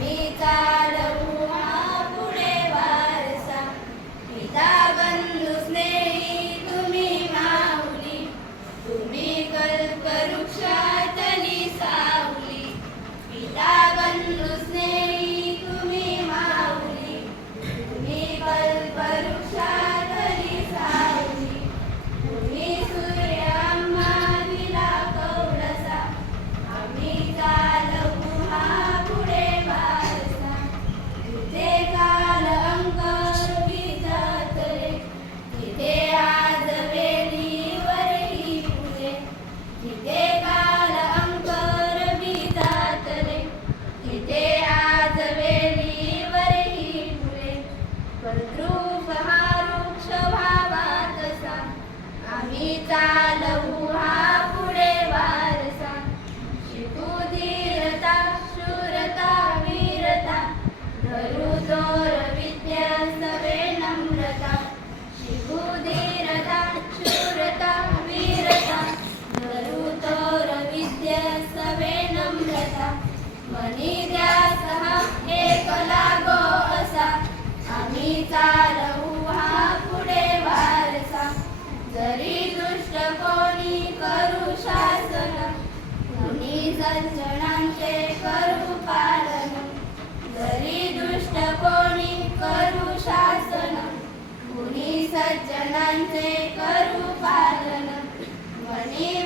me पण ध्रुव हा वृक्ष व्हावा तसा आम्ही चालवू हा पुढे वारसा. शिकू धीरता शूरता वीरता. धरू जोर विद्या सवे नम्रता. शिकू धीरता शूरता वीरता. धरू तोर विद्या सवे नम्रता. मनी द्या जणांचे करू पालन. जरी दुष्ट कोणी करू शासन कुणी सज्जनांचे करू पालन. मनी